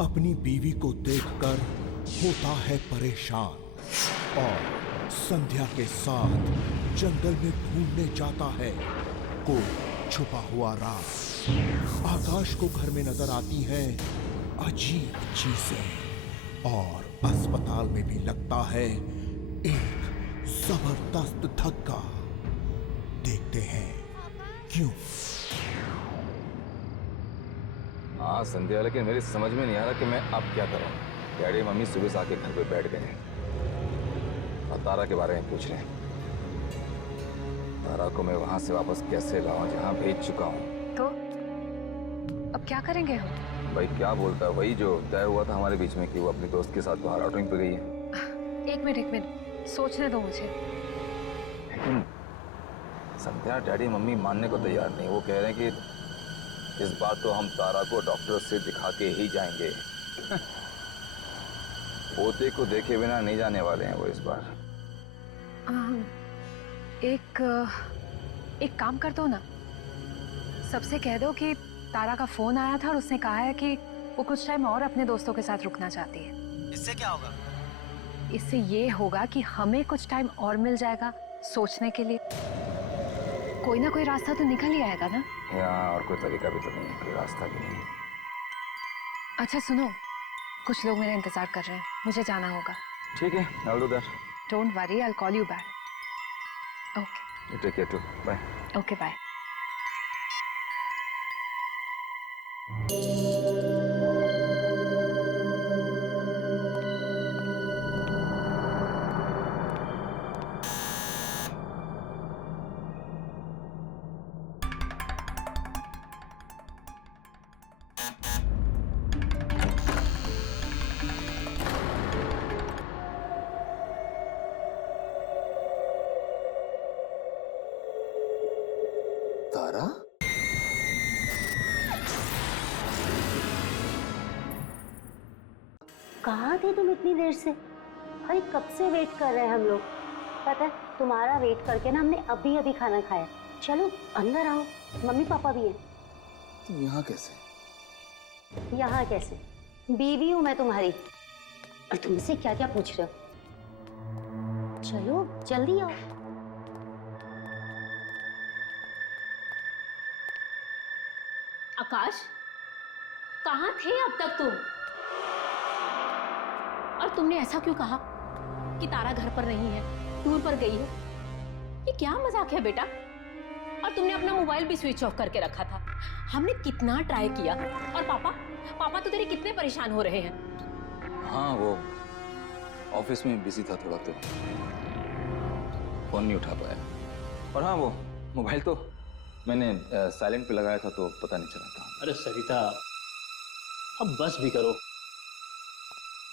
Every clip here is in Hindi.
अपनी बीवी को देखकर होता है परेशान और संध्या के साथ जंगल में ढूंढने जाता है कोई छुपा हुआ राज। आकाश को घर में नजर आती है अजीब चीजें और अस्पताल में भी लगता है एक जबरदस्त धक्का। देखते हैं क्यों। हाँ संध्या, लेकिन मेरी समझ में नहीं आ रहा कि मैं अब क्या करूं। डैडी मम्मी सुबह से आके घर पे बैठ गए हैं और तारा के बारे में पूछ रहे हैं। तारा को मैं वहां से वापस कैसे लाऊं जहां भेज चुका हूं। तो अब क्या करेंगे हम? भाई क्या बोलता है, वही जो तय हुआ था हमारे बीच में कि वो अपने दोस्त के साथ बाहर आउटिंग पे गई है। एक मिनट सोचने दो मुझे। लेकिन संध्या, डैडी मम्मी मानने को तैयार नहीं। वो कह रहे हैं कि इस बार तो हम तारा को डॉक्टर से दिखा के ही जाएंगे। पोते को देखे बिना नहीं जाने वाले हैं वो इस बार। एक काम कर दो ना, सबसे कह दो कि तारा का फोन आया था और उसने कहा है कि वो कुछ टाइम और अपने दोस्तों के साथ रुकना चाहती है। इससे क्या होगा? इससे ये होगा कि हमें कुछ टाइम और मिल जाएगा सोचने के लिए। कोई ना कोई रास्ता तो निकल ही आएगा ना। यहाँ और कोई तरीका भी तो नहीं है, कोई रास्ता भी नहीं है। अच्छा सुनो, कुछ लोग मेरा इंतजार कर रहे हैं, मुझे जाना होगा। ठीक है, I'll do that. Don't worry, I will call you back. Okay You take care too. Bye. Okay bye. Tara? कहाँ थे तुम इतनी देर से? भाई कब से वेट कर रहे हैं हम लोग। पता है तुम्हारा वेट करके ना हमने अभी अभी खाना खाया। चलो अंदर आओ, मम्मी पापा भी हैं। तुम यहाँ कैसे? यहाँ कैसे? बीवी हूँ मैं तुम्हारी और तुमसे क्या क्या पूछ रहे हो। चलो जल्दी आओ। आकाश, कहाँ थे अब तक तुम? और तुमने ऐसा क्यों कहा कि तारा घर पर नहीं है, टूर पर गई है? ये क्या मजाक है बेटा? और तुमने अपना मोबाइल भी स्विच ऑफ करके रखा था। हमने कितना ट्राई किया और पापा तो तेरे कितने परेशान हो रहे हैं। हाँ, वो ऑफिस में बिजी था थोड़ा, तो फोन नहीं उठा पाया। और हाँ, वो मोबाइल तो मैंने साइलेंट पे लगाया था तो पता नहीं चला था। अरे सरिता, अब बस भी करो।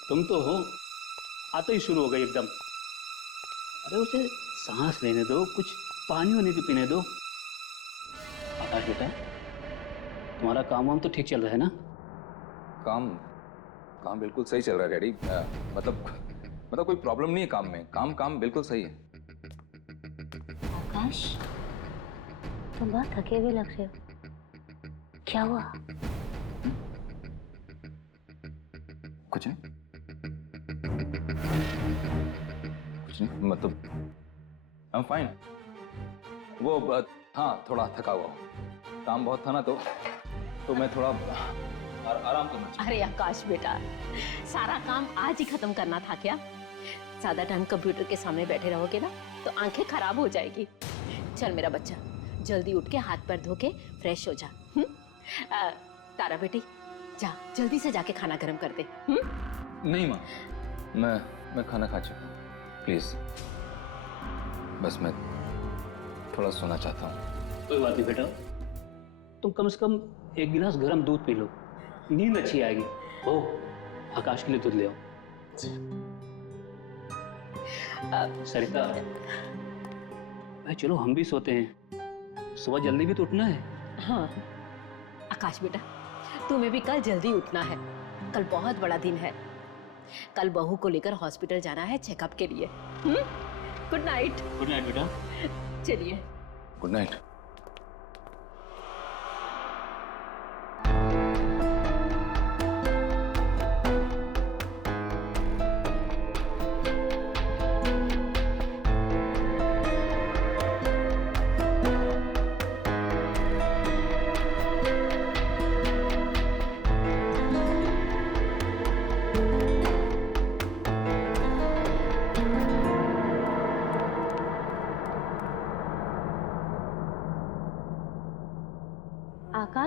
तुम तो हो आते ही शुरू हो गई एकदम। अरे उसे सांस लेने दो, कुछ पानी वानी भी पीने दो। आकाश बेटा, तुम्हारा काम वाम तो ठीक चल रहा है ना? काम बिल्कुल सही चल रहा है डैडी। मतलब कोई प्रॉब्लम नहीं है काम में। काम बिल्कुल सही है। आकाश, तुम बहुत थके हुए लग रहे हो। क्या हुआ? कुछ नहीं, मतलब आई एम फाइन। वो हाँ, थोड़ा थका हुआ हूँ। काम बहुत था ना, तो मैं थोड़ा आराम करना चाहता। अरे आकाश बेटा, सारा काम आज ही खत्म करना था क्या? ज्यादा टाइम कंप्यूटर के सामने बैठे रहोगे ना तो आंखें खराब हो जाएगी। चल मेरा बच्चा, जल्दी उठ के हाथ पैर धो के फ्रेश हो जा। तारा बेटी, जा जल्दी से जाके खाना गर्म कर दे। नहीं माँ, मैं खाना खा चुका हूँ। प्लीज, बस मैं थोड़ा सोना चाहता हूँ। कोई बात नहीं बेटा, तुम कम से कम एक गिलास गर्म दूध पी लो, नींद अच्छी आएगी। ओ, आकाश के लिए दूध ले आओ। सरिता, भाई चलो हम भी सोते हैं, सुबह जल्दी भी तो उठना है। हाँ आकाश बेटा, तुम्हें भी कल जल्दी उठना है। कल बहुत बड़ा दिन है। कल बहू को लेकर हॉस्पिटल जाना है चेकअप के लिए। Good night. गुड नाइट बेटा। चलिए, गुड नाइट।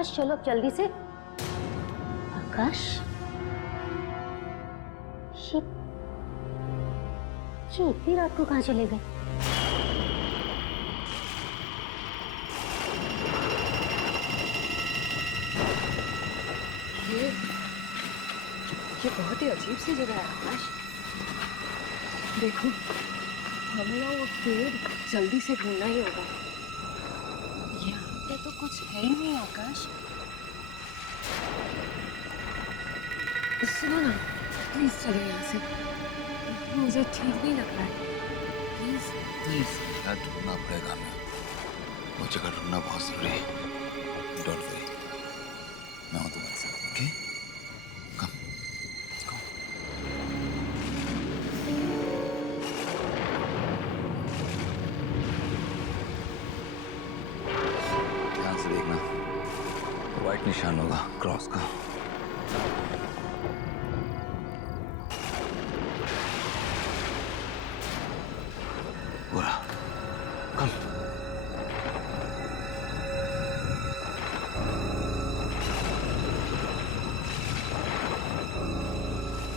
आकाश चलो अब जल्दी से। आकाश, ये इतनी रात को कहाँ चले गए? ये बहुत ही अजीब सी जगह है आकाश। देखो, हमें ना वो पेड़ जल्दी से ढूंढना ही होगा। यहाँ पे तो कुछ है ही नहीं आकाश। सुनो ना, प्लीज चलो यहाँ से, मुझे ठीक नहीं लग रहा है। प्लीज प्लीज यार, ढूंढना पड़ेगा हमें। वो जगह ढूंढना बहुत जरूरी है। डोंट वरी, मैं हूं तुम्हारे साथ। Okay, come, let's go. ध्यान से देखना, व्हाइट निशान होगा क्रॉस का। पूरा कम।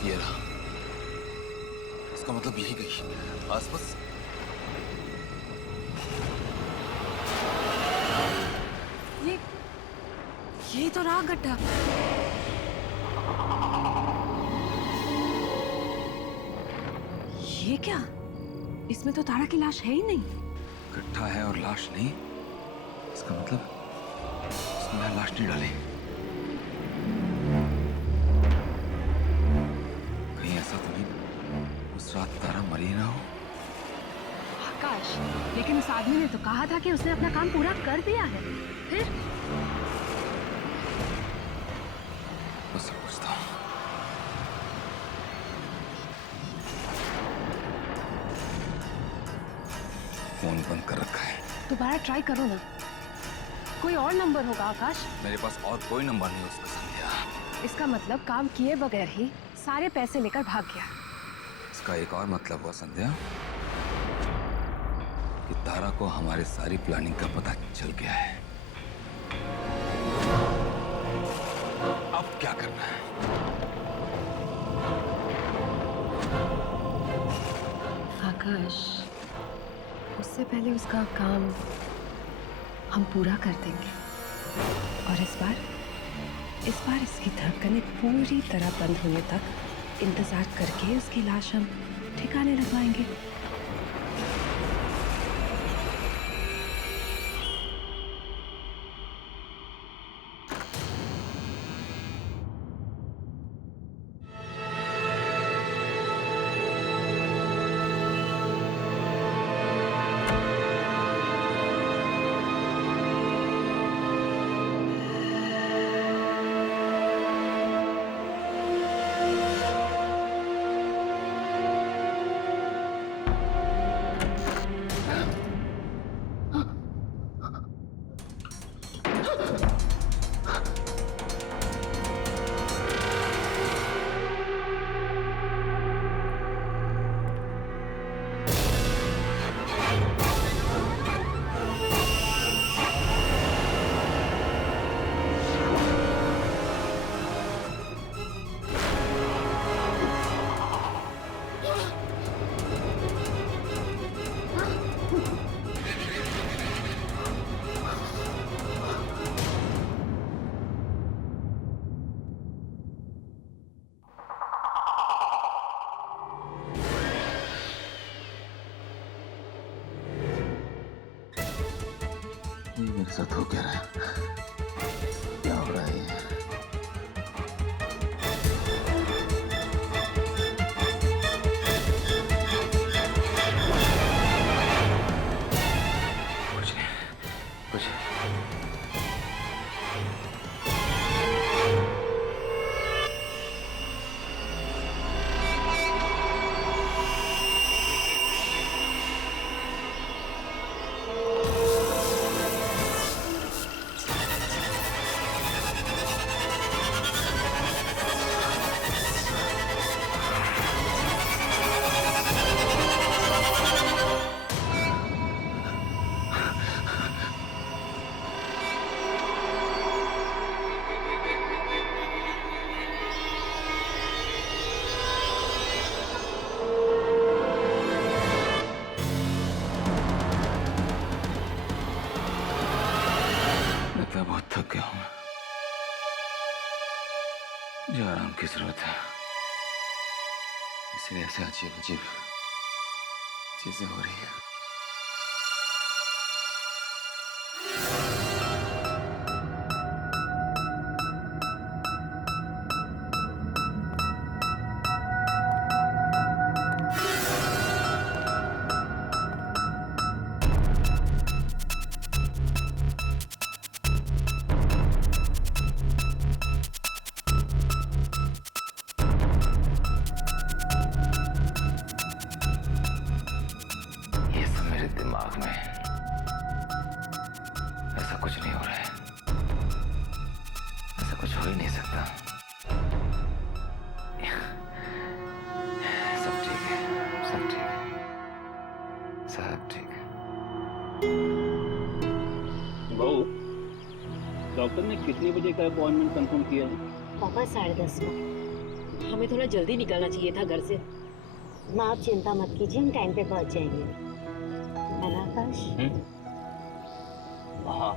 ये रहा, इसका मतलब यही गई आसपास। ये तो रहा गड्ढा। ये क्या? इसमें तो तारा की लाश है ही नहीं। गड्ढा है और लाश नहीं, इसका मतलब उसने यहाँ लाश नहीं डाली। कहीं ऐसा तो नहीं उस रात तारा मरी ना हो। आकाश, लेकिन उस आदमी ने तो कहा था कि उसने अपना काम पूरा कर दिया है। फिर उससे पूछता हूँ। फोन बंद कर रखा है। दोबारा ट्राई करो ना, कोई और नंबर होगा आकाश। मेरे पास और कोई नंबर नहीं उसका, संध्या। इसका मतलब काम किए बगैर ही सारे पैसे लेकर भाग गया। इसका एक और मतलब हुआ संध्या कि तारा को हमारे सारी प्लानिंग का पता चल गया है। अब क्या करना है? आकाश, उससे पहले उसका काम हम पूरा कर देंगे। और इस बार इसकी धड़कनें पूरी तरह बंद होने तक इंतजार करके उसकी लाश हम ठिकाने लगवाएंगे। ये मेरे साथ हो क्या रहा है? क्या हो रहा है ये? कुछ नहीं, कुछ मुझे आराम की जरूरत है, इसलिए ऐसे अजीब अजीब चीजें हो रही है। दिमाग में ऐसा कुछ नहीं हो रहा है, ऐसा कुछ हो ही नहीं सकता। सब ठीक है, सब ठीक है, सब ठीक है। बहू, डॉक्टर ने कितने बजे का अपॉइंटमेंट कंफर्म किया है? पापा 10:30 को। हमें थोड़ा जल्दी निकलना चाहिए था घर से। माँ आप चिंता मत कीजिए, हम टाइम पे पहुंच जाएंगे। है ना आकाश? हाँ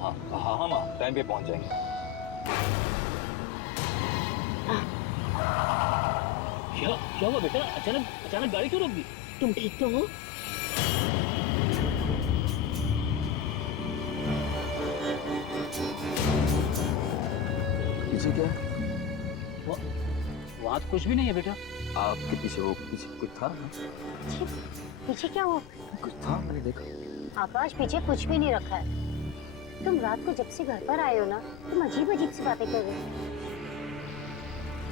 हाँ हाँ हाँ माँ, टाइम पे पहुंच जाएंगे। क्या हुआ बेटा? अचानक गाड़ी क्यों रोक दी? तुम ठीक तो हो? पीछे क्या है? वहाँ तो कुछ भी नहीं है बेटा। आपके पीछे वो पीछे कुछ था ना? पीछे क्या हुआ? कुछ था, मैंने देखा। आकाश पीछे कुछ भी नहीं रखा है। तुम रात को जब से घर पर आए हो ना, तुम अजीब अजीब सी बातें कर रहे हो।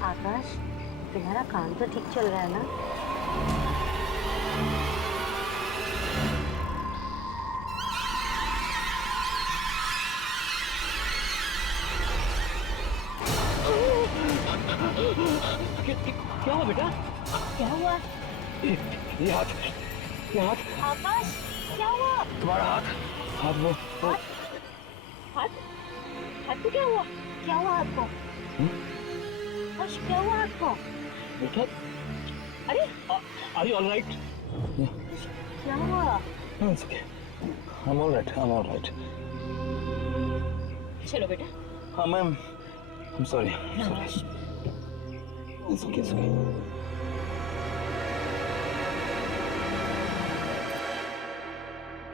आकाश, तुम्हारा काम तो ठीक चल रहा है ना? क्या हुआ बेटा? क्या हुआ? ये हाथ, आकाश, क्या हुआ? तुम्हारा हाथ वो हाथ को क्या हुआ? क्या हुआ हाथ को? आकाश, क्या हुआ हाथ को? बेटा, अरे आर यू ऑलराइट? क्या हुआ? It's okay. I'm all right. चलो बेटा। हाँ ma'am, I'm sorry. It's okay.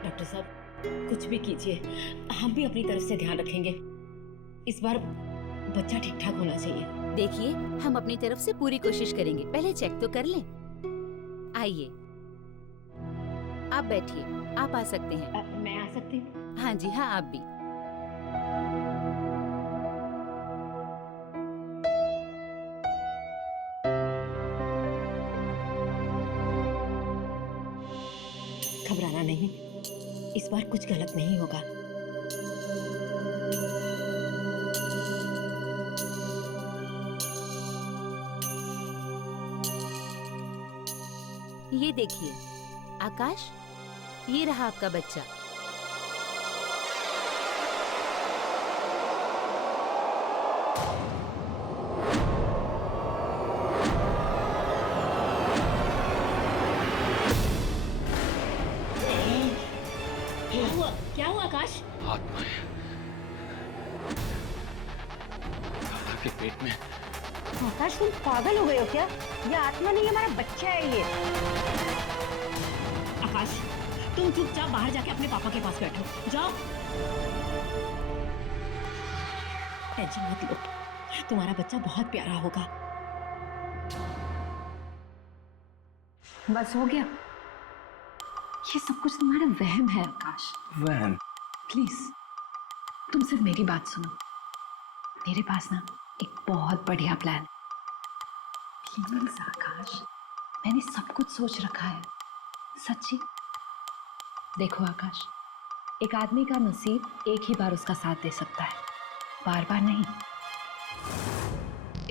Doctor साहब, कुछ भी कीजिए, हम भी अपनी तरफ से ध्यान रखेंगे। इस बार बच्चा ठीक ठाक होना चाहिए। देखिए, हम अपनी तरफ से पूरी कोशिश करेंगे। पहले चेक तो कर लें। आइए, आप बैठिए, आप आ सकते हैं। मैं आ सकती हूँ? हाँ जी हाँ, आप भी। घबराना नहीं, इस बार कुछ गलत नहीं होगा। ये देखिए आकाश, ये रहा आपका बच्चा। क्या हुआ आकाश? आत्मा है दादा के पेट में। आकाश, तुम पागल हो गए हो क्या? ये आत्मा नहीं, हमारा बच्चा है ये। आकाश, तुम चुपचाप बाहर जाके अपने पापा के पास बैठो। जाओ। टेंशन मत लो, तुम्हारा बच्चा बहुत प्यारा होगा। बस हो गया। ये सब कुछ तुम्हारा वहम है आकाश। वहम? प्लीज तुम सिर्फ मेरी बात सुनो। मेरे पास ना एक बहुत बढ़िया प्लान है। प्लीज आकाश, मैंने सब कुछ सोच रखा है, सच्ची। देखो आकाश, एक आदमी का नसीब एक ही बार उसका साथ दे सकता है, बार बार नहीं।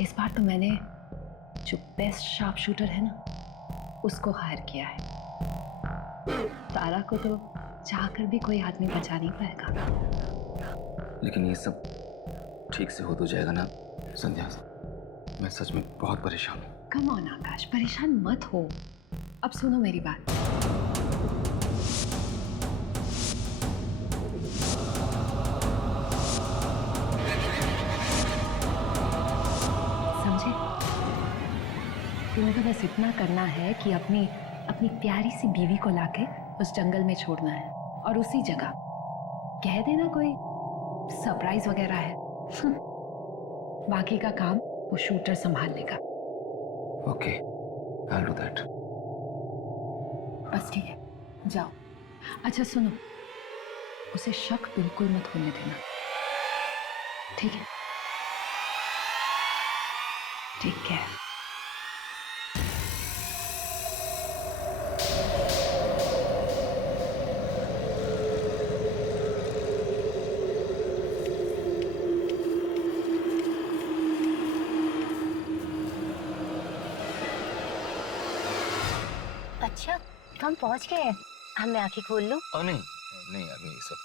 इस बार तो मैंने जो बेस्ट शार्प शूटर है ना, उसको हायर किया है। तारा को तो चाहकर भी कोई आदमी बचा नहीं पाएगा। लेकिन ये सब ठीक से हो तो जाएगा ना संध्या? मैं सच में बहुत परेशान हूँ। कम ऑन आकाश, परेशान मत हो। अब सुनो मेरी बात। तुम्हें तो बस इतना करना है कि अपनी अपनी प्यारी सी बीवी को लाके उस जंगल में छोड़ना है और उसी जगह कह देना कोई सरप्राइज वगैरह है। बाकी का काम वो शूटर संभाल लेगा। Okay, I'll do that. बस ठीक है, जाओ। अच्छा सुनो, उसे शक बिल्कुल मत होने देना, ठीक है? ठीक है। अच्छा, हम पहुंच गए हैं। अब मैं आंखें खोल लूं? नहीं नहीं, अभी ये सब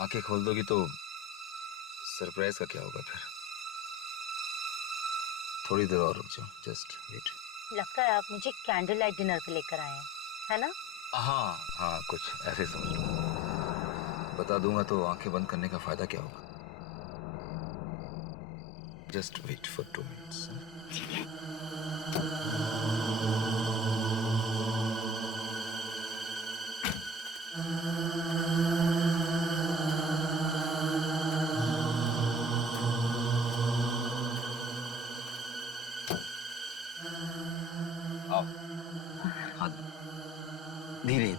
आंखें खोल दोगी तो सरप्राइज का क्या होगा फिर? थोड़ी देर और रुक जाओ, जस्ट वेट। लगता है आप मुझे कैंडल लाइट डिनर पे लेकर आए हैं, है ना? हाँ हाँ, कुछ ऐसे समझ लो। बता दूंगा तो आंखें बंद करने का फायदा क्या होगा? Just wait for 2 minutes. ठीक है। आओ, हाथ धीरे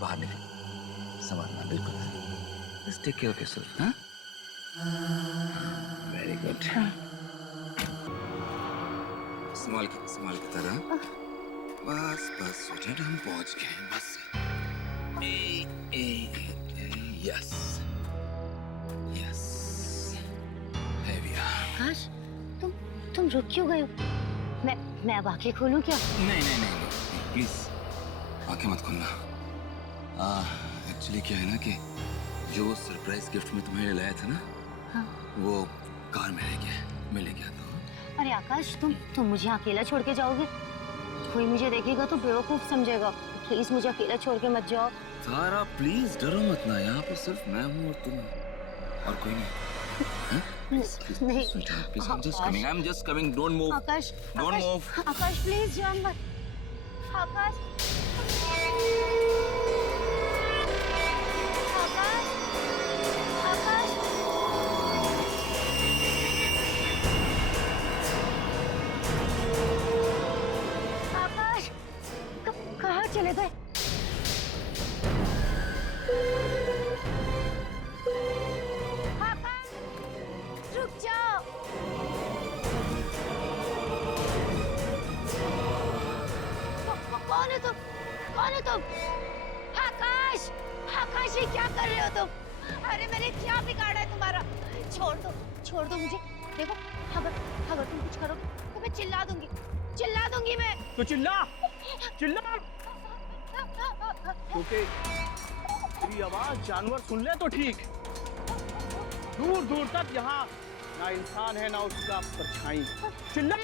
बाहर निकलो, संभालना बिल्कुल। Just take care of yourself. हाँ, वेरी गुड। संभाल के तरह। बस बस बेटा, हम पहुंच गए हैं, बस। Yes yes, here we are। आकाश, तुम रुक क्यों गए हो? मैं अब आंखें खोलूं क्या? नहीं, प्लीज आंखें मत खोलना। एक्चुअली क्या है ना कि जो सरप्राइज गिफ्ट में तुम्हें लाया था ना, हाँ। वो कार में रह गया, मैं ले गया था। अरे आकाश, तुम मुझे अकेला छोड़ के जाओगे? कोई मुझे देखेगा तो बेवकूफ समझेगा। प्लीज मुझे अकेला छोड़ के मत जाओ। तारा प्लीज डरो मत ना, यहाँ पर सिर्फ मैं हूँ और तुम, और कोई नहीं। नहीं। Please, I'm just coming. Don't move. Akash, Don't move. Akash please जाओ मत। आकाश, आकाश, आकाश, आकाश, कहाँ चले गए? आकाश, रुक जाओ। कौन है तुम? कौन है तुम? आकाश, आकाश, ये क्या कर रहे हो तुम? अरे मैंने क्या बिगाड़ा है तुम्हारा? छोड़ दो मुझे। देखो, अगर तुम कुछ करो तो मैं चिल्ला दूंगी मैं। तो चिल्ला क्योंकि तेरी आवाज जानवर सुन ले तो ठीक। दूर दूर तक यहाँ ना इंसान है ना उसका परछाई। चिल्ला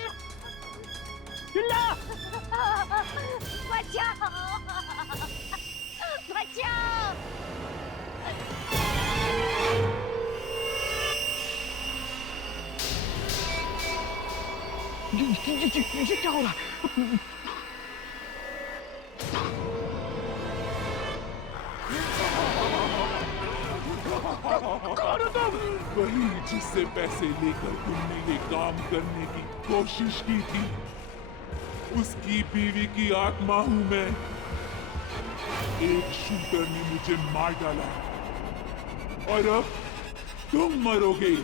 बचाओ। ये क्या हो रहा? कौन हो तुम? वही जिससे पैसे लेकर तुमने ये काम करने की कोशिश की थी, उसकी बीवी की आत्मा हूं मैं। एक शूटर ने मुझे मार डाला और अब तुम मरोगे।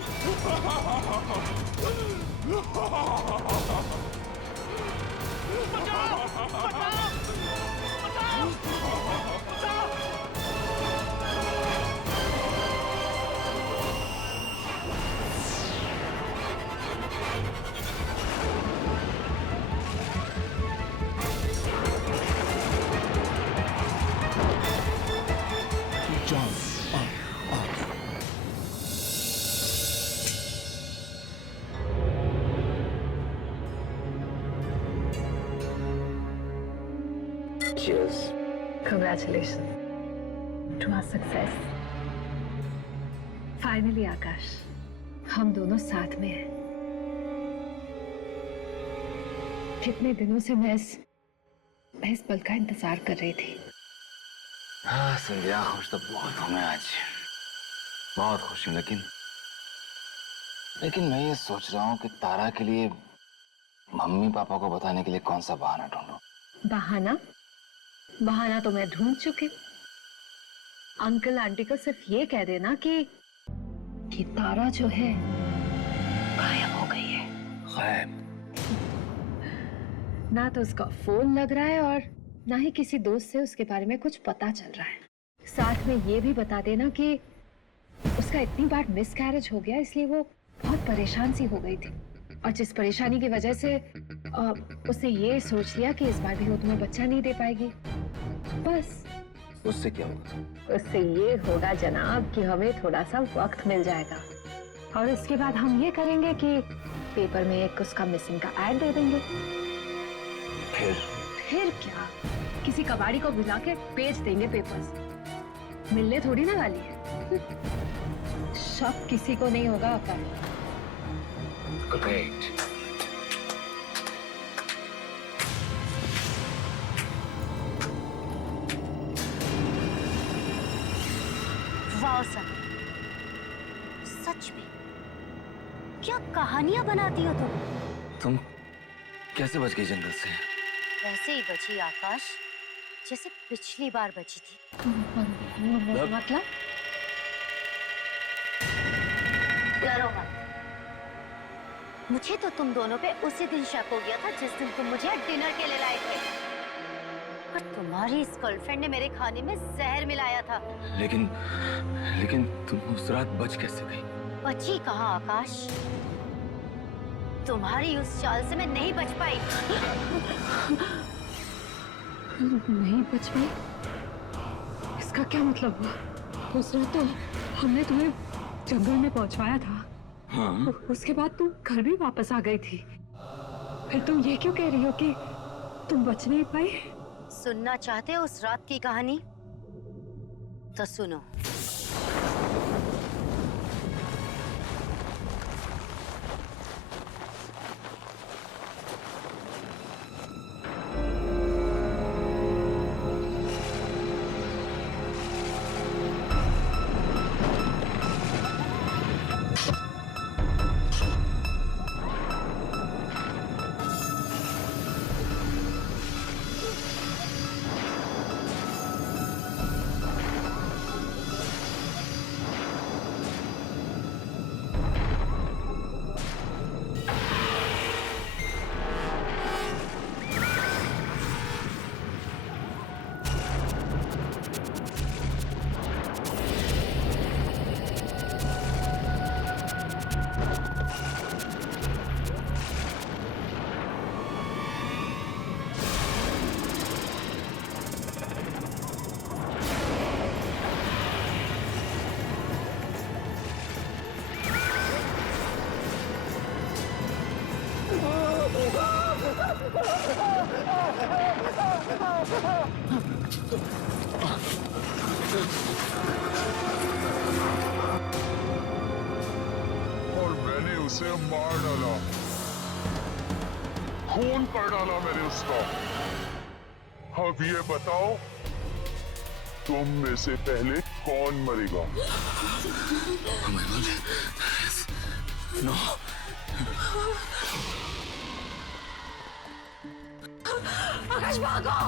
जान आ Cheers. Congratulations to our success. Finally, आकाश, हम दोनों साथ में हैं। कितने दिनों से मैं इस पल का इंतजार कर रही थी। हाँ संध्या, खुश तो बहुत हूँ मैं आज, बहुत खुश हूँ। लेकिन मैं ये सोच रहा हूँ कि तारा के लिए मम्मी पापा को बताने के लिए कौन सा बहाना ढूंढूं। बहाना तो मैं ढूंढ चुकी। अंकल आंटी को सिर्फ ये कह देना कि तारा जो है गायब हो गई है। गायब? ना तो उसका फोन लग रहा है और ना ही किसी दोस्त से उसके बारे में कुछ पता चल रहा है। साथ में ये भी बता देना कि उसका इतनी बार मिसकैरेज हो गया, इसलिए वो बहुत परेशान सी हो गई थी। और जिस परेशानी की वजह से उसने ये सोच लिया कि इस बार भी वो तुम्हें बच्चा नहीं दे पाएगी। बस उससे क्या होगा? उससे ये होगा जनाब कि हमें थोड़ा सा वक्त मिल जाएगा और इसके बाद हम ये करेंगे कि पेपर में एक उसका मिसिंग का ऐड दे देंगे। फिर क्या, किसी कबाड़ी को बुला के बेच देंगे पेपर्स। मिलने थोड़ी ना वाली है। शक किसी को नहीं होगा आकाश। Great. वाह सर, सच में क्या कहानियां बनाती हो तुम कैसे बच गई जंगल से? वैसे ही बची आकाश जैसे पिछली बार बची थी। मतलब डरो मत। मुझे तो तुम दोनों पे उसी दिन शक हो गया था जिस दिन तुम मुझे डिनर के लिए लाए थे। और तुम्हारी इस गर्लफ्रेंड ने मेरे खाने में जहर मिलाया था। लेकिन तुम उस रात बच कैसे गई? बची कहाँ आकाश, तुम्हारी उस चाल से मैं नहीं बच पाई। नहीं बच पाई? इसका क्या मतलब हुआ? उस रात तो हमने तुम्हें जंगल में पहुंचवाया था। हाँ? उसके बाद तुम घर भी वापस आ गई थी। फिर तुम ये क्यों कह रही हो कि तुम बच नहीं पाई? सुनना चाहते हो उस रात की कहानी? तो सुनो। और मैंने उसे मार डाला, खून कर डाला मैंने उसका। अब ये बताओ, तुम में से पहले कौन मरेगा? नो। आकाश भागो!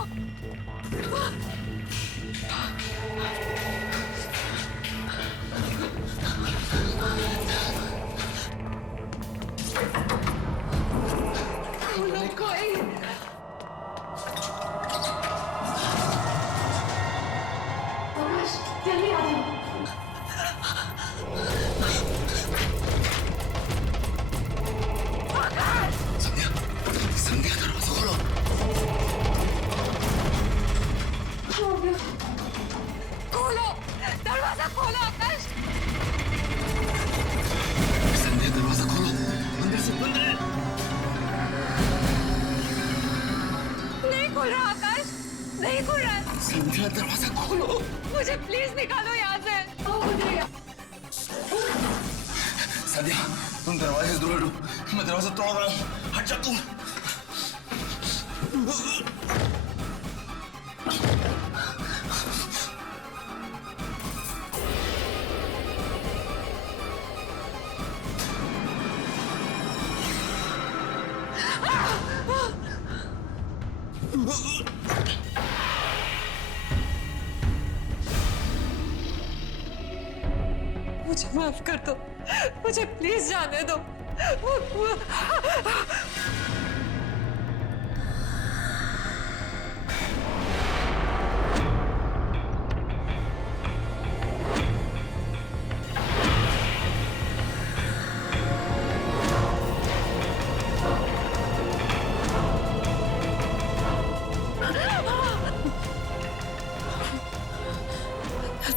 कोई आकाश, जल्दी आ जाओ। संध्या, दरवाजा खोलो। खोलो, दरवाजा खोलो आकाश। संध्या, दरवाजा खोलो, अंदर से बंद है। नहीं खुल रहा आकाश, नहीं खुल रहा। संध्या, दरवाजा खोलो। मुझे प्लीज निकालो यहाँ से। संध्या, तुम दरवाजे से दूर हटो, मैं दरवाजा तोड़ रहा हूँ। हट जा तुम। मुझे माफ कर दो, मुझे प्लीज जाने दो।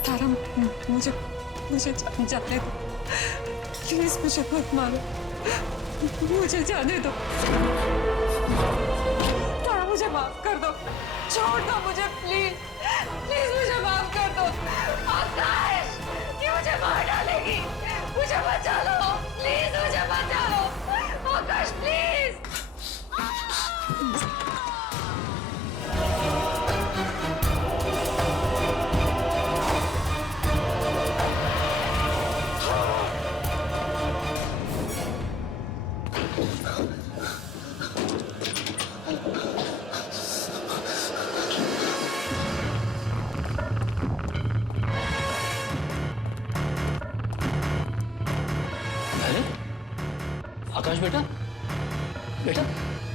तारा, मुझे जाने दो प्लीज, मुझे मत मारो, मुझे जाने दो। तारा मुझे माफ कर दो, छोड़ दो मुझे प्लीज, प्लीज मुझे माफ कर दो। आकाश, ये मुझे मार डालेगी, मुझे बचा लो प्लीज, मुझे बचा लो आकाश प्लीज। आकाश बेटा, बेटा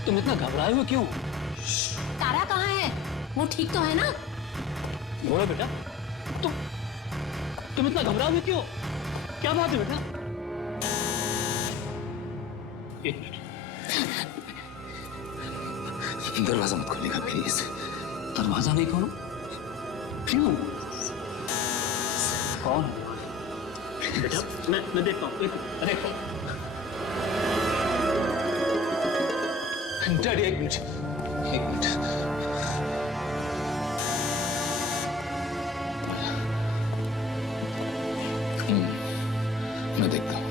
तुम इतना घबराए हुए क्यों? तारा कहाँ है? वो ठीक तो है ना? बोलो बेटा, तुम इतना घबराए हुए क्यों? क्या बात है बेटा? एक मिनट, दरवाजा मत खोलिएगा प्लीज। दरवाजा नहीं खोलो? क्यों? कौन? बेटा मैं देखता हूँ, देखता हूँ। डैडी एक मिनट। मैं देखता हूँ।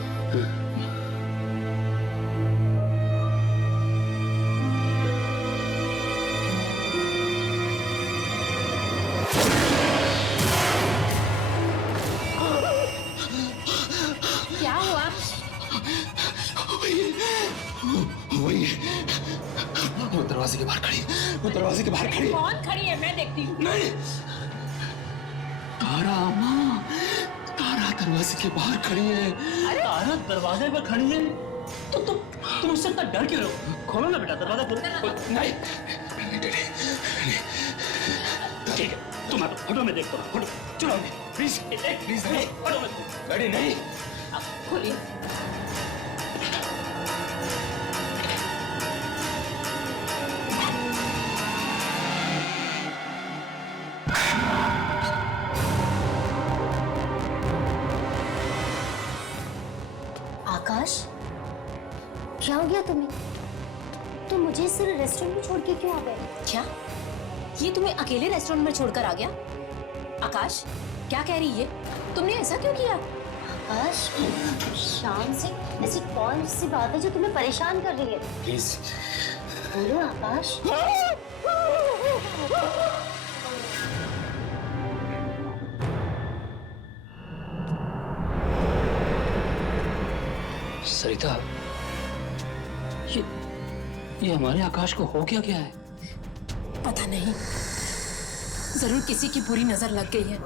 क्या हुआ? वही वो दरवाजे के बाहर खड़ी, वो दरवाजे के बाहर खड़ी। कौन खड़ी है? मैं देखती हूँ। नहीं, तारा माँ, तारा दरवाजे के बाहर खड़ी है। तारा दरवाजे पर खड़ी है तो तुम उससे इतना डर क्यों रहो? खोलो ना बेटा दरवाजा, खोलो। नहीं डैडी, ठीक है, तुम हटो, मैं देखता हूँ। हटो, चलो प्लीज प्लीज नहीं, हटो डैडी नहीं। खोलिए। आकाश, क्या हो गया तुम्हें? तुम मुझे सिर्फ रेस्टोरेंट में छोड़ के क्यों आ गए? क्या ये तुम्हें अकेले रेस्टोरेंट में छोड़कर आ गया? आकाश, क्या कह रही है? तुमने ऐसा क्यों किया? आकाश, शाम से ऐसी कौन सी बात है जो तुम्हें परेशान कर रही है? प्लीज बोलो आकाश। सरिता, ये हमारे आकाश को हो क्या है? पता नहीं, जरूर किसी की बुरी नजर लग गई है।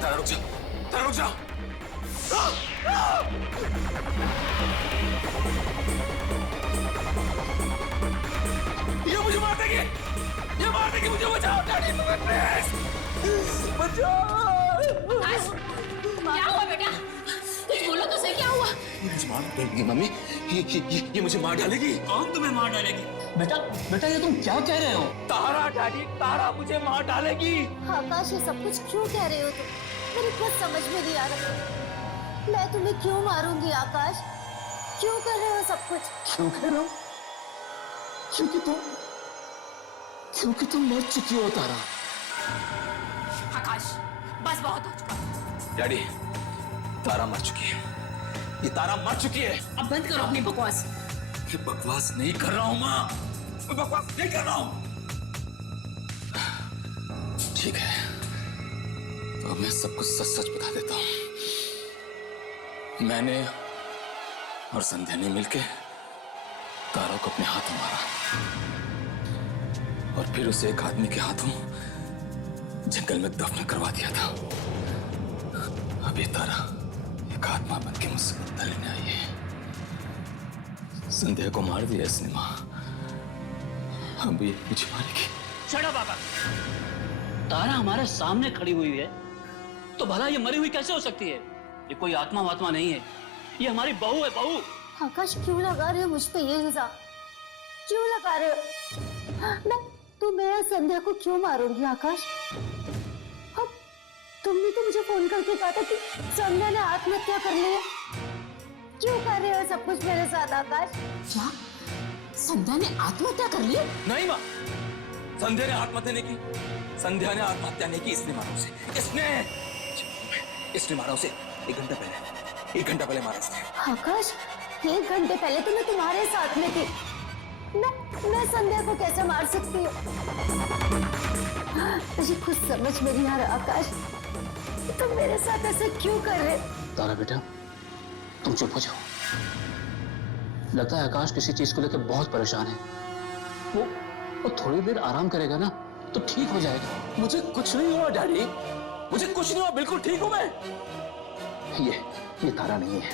तारा रुक जा, तारा रुक जा। ये मुझे मार देगी, ये मार देगी मुझे। बचाओ डैडी, प्लीज बचाओ। क्या हुआ बेटा? कुछ बोलो तो सही, क्या हुआ? मुझे मार देगी मम्मी, ये मुझे मार डालेगी। कौन तुम्हें मार डालेगी? बेटा बेटा ये तुम क्या कह रहे हो? तारा डैडी, तारा मुझे मार डालेगी। आकाश ये सब कुछ क्यों कह रहे हो तुम? मेरी कुछ समझ में नहीं आ रहा। मैं तुम्हें क्यों मारूंगी आकाश? क्यों कर रहे हो सब कुछ? क्यों कह रहा हूँ? क्योंकि तुम मर चुकी हो तारा। आकाश बस बहुत हो चुका। डैडी, तारा मर चुकी है। ये तारा मर चुकी है। अब बंद करो अपनी बकवास। मैं बकवास नहीं कर रहा हूँ माँ, मैं बकवास नहीं कर रहा हूँ। ठीक है, तो अब मैं सब कुछ सच सच बता देता हूँ। मैंने और संध्या ने मिलके तारा को अपने हाथों मारा और फिर उसे एक आदमी के हाथों जंगल में दफन करवा दिया था। अब ये तारा एक आत्मा बन के मुझसे बदला लेने आई है। संध्या को मार दिया इसने माँ, अब ये मुझे मारेगी। चढ़ा बाबा, तारा हमारे सामने खड़ी हुई है तो भला ये मरी हुई कैसे हो सकती है? ये कोई आत्मा वात्मा नहीं है, ये हमारी बहू है, बहू। आकाश क्यों लगा रहे हो मुझ पे ये इल्जाम? क्यों लगा रहे हो? मैं और संध्या को क्यों मारूंगी आकाश? अब तुमने तो मुझे फोन करके कहा था कि संध्या ने आत्महत्या कर ली है। क्यों कर रहे हो सब कुछ मेरे साथ आकाश? क्या संध्या ने आत्महत्या कर ली? नहीं माँ, संध्या ने आत्महत्या नहीं की। संध्या ने आत्महत्या नहीं की, इसने मारा उसे। इसने मारा उसे 1 घंटा पहले। 1 घंटा पहले मारा इसने। आकाश 1 घंटे पहले तो मैं तुम्हारे साथ में थी। मैं संध्या को कैसे मार सकती हूँ? मुझे कुछ समझ में नहीं आ रहा आकाश, तुम मेरे साथ ऐसे क्यों कर रहे? तारा बेटा तुम चुप हो जाओ। लगता है आकाश किसी चीज को लेकर बहुत परेशान है। वो थोड़ी देर आराम करेगा ना तो ठीक हो जाएगा। मुझे कुछ नहीं हुआ डैडी, मुझे कुछ नहीं हुआ, बिल्कुल ठीक हूँ मैं। ये तारा नहीं है,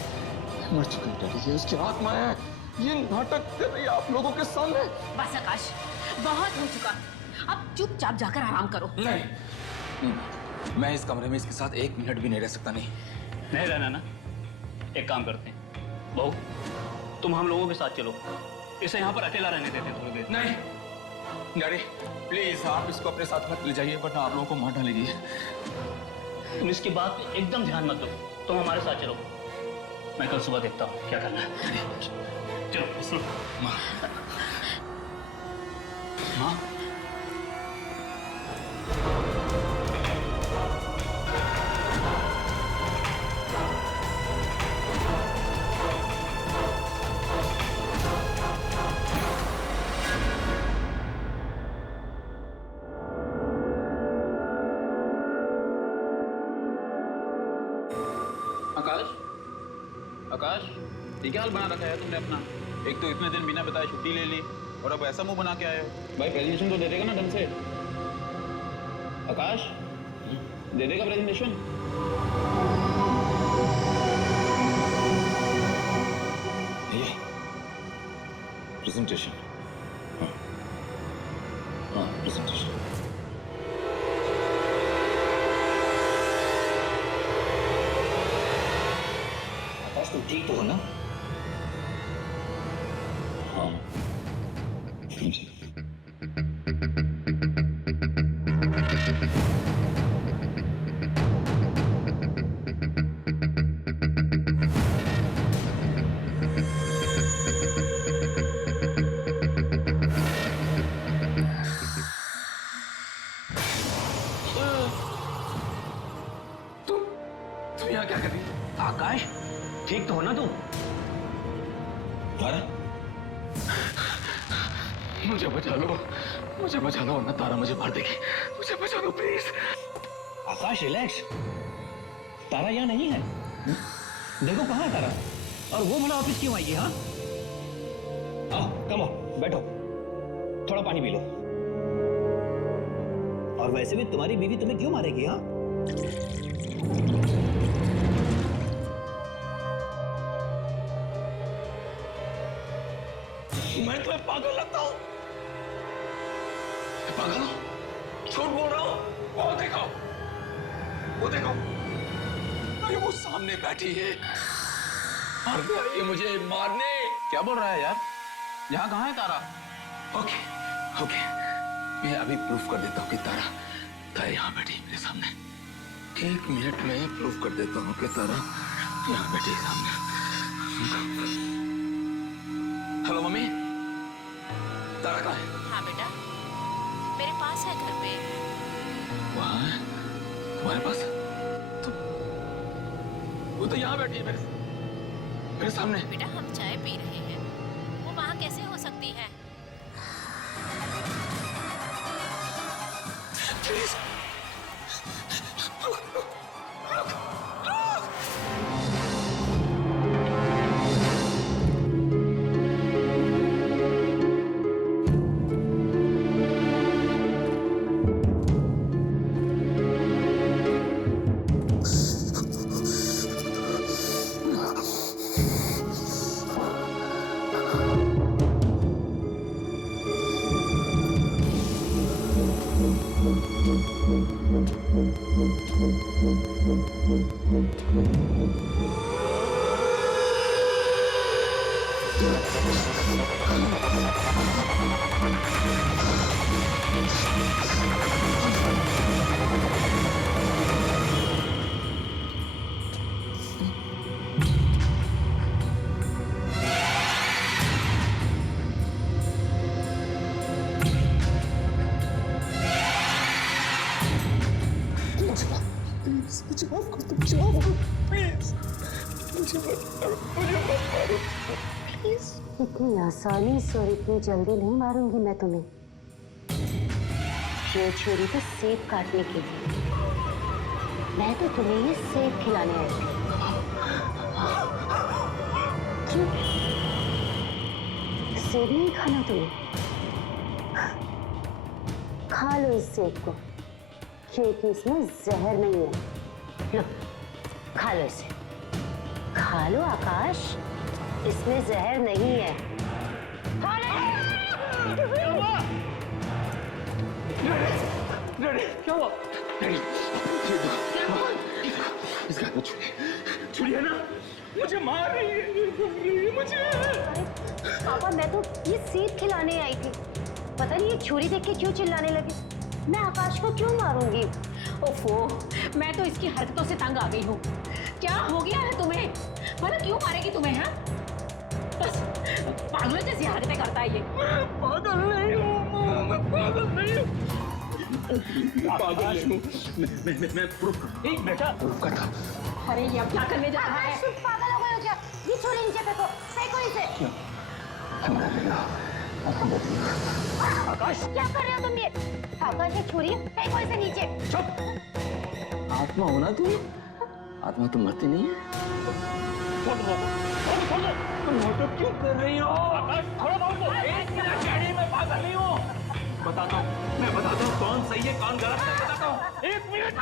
मर चुकी है डैडी, ये उसकी आत्मा है। ये नाटक कर रही है आप लोगों के सामने। बस आकाश बहुत हो चुका, अब चुपचाप जाकर आराम करो। नहीं, मैं इस कमरे में इसके साथ 1 मिनट भी नहीं रह सकता। नहीं रहना ना, एक काम करते हैं, बहू तुम हम लोगों के साथ चलो, इसे यहाँ पर अकेला रहने देते हैं थोड़ी देर। नहीं डैडी प्लीज, आप इसको अपने साथ मत ले जाइए वरना आप लोगों को मार डालेगी। तुम इसकी बात पे एकदम ध्यान मत दो, तुम हमारे साथ चलो, मैं कल सुबह देखता हूँ क्या करना है। चलो माँ, माँ आकाश, ये क्या हाल बना रखा है तुमने अपना? एक तो इतने दिन बिना बताए छुट्टी ले ली और अब ऐसा मुंह बना के आए हो। भाई प्रेजेंटेशन तो दे देगा ना ढंग से? आकाश दे देगा प्रेजेंटेशन? ये प्रेजेंटेशन, हाँ प्रेजेंटेशन। तुम ठीक तो हो ना? हाँ तुम यहाँ क्या कर रही हो? आकाश ठीक तो हो ना तुम? तारा मुझे बचा लो, मुझे बचा लो वरना तारा मुझे मार देगी। मुझे बचा लो प्लीज। आकाश रिलैक्स, तारा यहाँ नहीं है। देखो कहाँ है तारा, और वो भला ऑफिस क्यों आई है? हाँ, आओ कम ऑन। बैठो, थोड़ा पानी पी लो। और वैसे भी तुम्हारी बीवी तुम्हें क्यों मारेगी? हाँ, मैं तुम्हें पागल लगता हूं? पागल हो? झूठ बोल रहा हूं? वो देखो, अरे वो सामने बैठी है और ये मुझे मारने। क्या बोल रहा है यार? यहाँ कहाँ है तारा? ओके, मैं अभी प्रूफ कर देता हूँ कि तारा यहाँ बैठी है मेरे सामने। 1 मिनट में प्रूफ कर देता हूँ कि तारा यहाँ बैठी है सामने। हेलो मम्मी, तारा कहाँ है? हाँ बेटा, मेरे पास है घर पे। वहाँ है? तुम्हारे पास? वो तो यहाँ बैठी है मेरे सामने। बेटा हम चाय पी रहे हैं, वो वहाँ कैसे हो सकती है? प्लीज इतनी आसानी से और इतनी जल्दी नहीं मारूंगी मैं तुम्हें। ये छुरी तो सेब काटने के लिए, मैं तो तुम्हें ये सेब खिलाने आई थी। क्यों? सेब नहीं खाना तुम्हें? खा लो इस सेब को, क्योंकि इसमें जहर नहीं है। लो, खा लो इसे। खा लो आकाश, इसमें जहर नहीं है। खा लो। क्या हुआ? इसका हाथ में छुरी है ना? मुझे मार रही है मुझे। पापा मैं तो ये सेब खिलाने आई थी, पता नहीं ये छुरी देख के क्यों चिल्लाने लगी। मैं आकाश को क्यों मारूंगी? ओफो, मैं तो इसकी हरकतों से तंग आ गई हूँ। क्या हो गया है तुम्हें? मतलब क्यों मारेगी तुम्हें? हाँ, बस पागल जैसी हरकतें करता है ये। पागल नहीं हूँ, मैं पागल नहीं हूँ। पागल हूँ मैं प्रूफ। एक बेटा प्रूफ करता। अरे ये अब क्या करने जा रहा है? पागल हो गए हो क्या? ये छुरी नीचे फेंको, फेंको इसे। आकाश क्या कर रहे हो तुम? ये आकाश ये छुरी फेंको इसे नीचे। चुप। आत्मा हो ना तू? आत्मा तो मरती नहीं है। तुम नाटक क्यों कर रही हो? आकाश थोड़ा बहुत 1 मिनट डैडी, मैं पागल नहीं हूँ। मैं बताता हूँ कौन सही है कौन गलत है, बताता हूँ। 1 मिनट।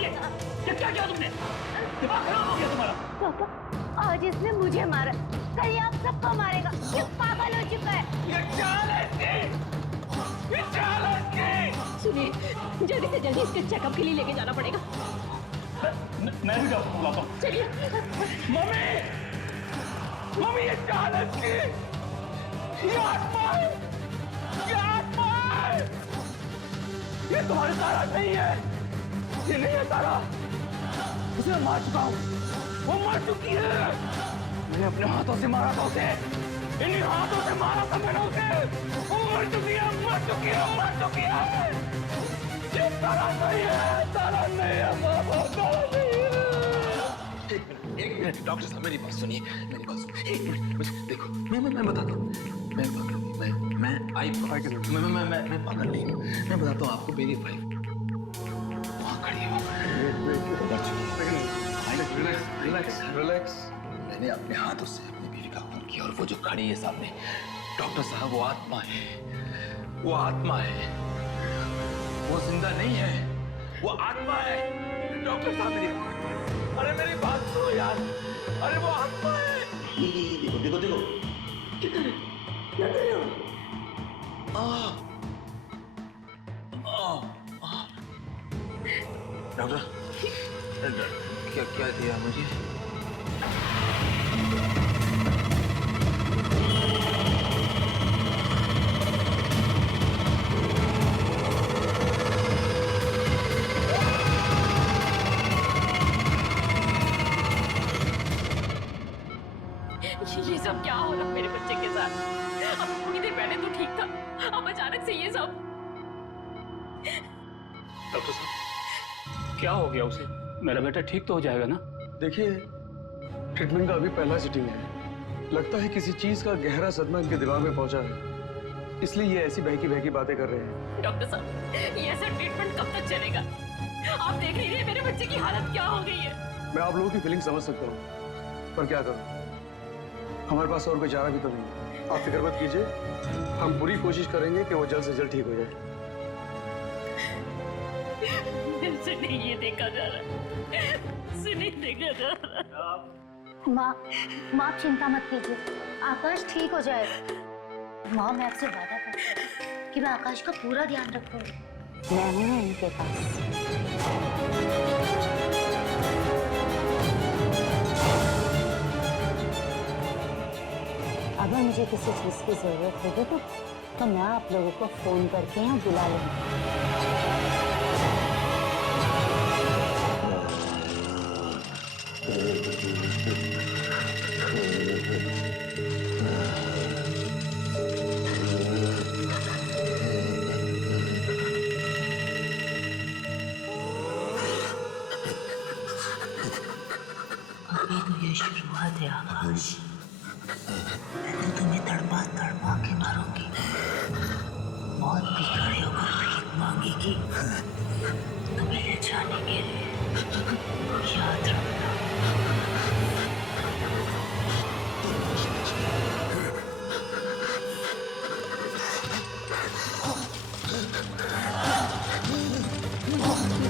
ये क्या किया तुमने? दिमाग खराब हो गया तुम्हारा? पापा आज इसने मुझे मारा, कल आप सबको मारेगा। ये पागल हो चुका है। ये चाल है इसकी। ये चाल है इसकी। सुनिए, जल्दी से जल्दी इसके चेकअप के लिए लेके जाना पड़ेगा। मैं भी डॉक्टर बुलाता हूँ। चलिए। मम्मी ये चाल है इसकी। ये आत्मा है। ये तुम्हारे तारा नहीं है। ये नहीं है तारा। उसे मैं मार चुका हूँ। वो मर चुकी है। मैंने अपने हाथों से मारा था उसे। इन्हीं हाथों से मारा था मैंने उसे। वो मर चुकी है। ये तारा नहीं है। तारा नहीं है। एक मिनट डॉक्टर साहब, मेरी बात सुनिए। एक मिनट मुझे देखो। मैं बताता हूँ। मैं पागल नहीं। मैं पागल नहीं हूँ। मैं बताता हूँ आपको। मेरी वाइफ वहाँ खड़ी हो, रिलैक्स। मैंने अपने हाथों से अपनी बीवी देखा उनकी, और वो जो खड़ी है सामने, डॉक्टर साहब, वो आत्मा है, वो आत्मा है, वो जिंदा नहीं है, वो आत्मा है। डॉक्टर साहब मेरी, अरे मेरी बात सुनो यार, अरे वो आत्मा है। देखो देखो देखो, क्या कर रहे हो? डॉक्टर, क्या क्या दिया मुझे? ये सब क्या हो रहा मेरे बच्चे के साथ? अब थोड़ी देर पहले तो ठीक था, अब अचानक से ये सब। डॉक्टर साहब, क्या हो गया उसे? मेरा बेटा ठीक तो हो जाएगा ना? देखिए, ट्रीटमेंट का अभी पहला सिटिंग है। लगता है किसी चीज का गहरा सदमा इनके दिमाग में पहुंचा है, इसलिए ये ऐसी बहकी बहकी बातें कर रहे हैं। डॉक्टर साहब, ये ऐसा ट्रीटमेंट कब तक चलेगा? आप देख लीजिए मेरे बच्चे की हालत क्या हो गई है। मैं आप लोगों की फीलिंग समझ सकता हूँ, पर क्या करूँ, हमारे पास और कोई चारा भी तो नहीं। आप फिक्र मत कीजिए, हम पूरी कोशिश करेंगे कि वो जल्द से जल्द ठीक हो जाए। से नहीं ये देखा जा रहा, से नहीं देखा जा रहा। माँ, आप चिंता मत कीजिए, आकाश ठीक हो जाएगा। माँ, मैं आपसे वादा करती हूँ कि मैं आकाश का पूरा ध्यान रखूंगी। मैं हूँ ना इनके पास। अगर मुझे किसी चीज की जरूरत होगी तो मैं आप लोगों को फोन करके यहाँ बुला लूंगी। अभी तो ये शुरुआत है आकाश, मैं तो तुम्हें तड़पा तड़पा के मारूंगी। मौत भी खड़े होकर भीख मांगेगी तुम्हें ले जाने के लिए, याद रखना। Oh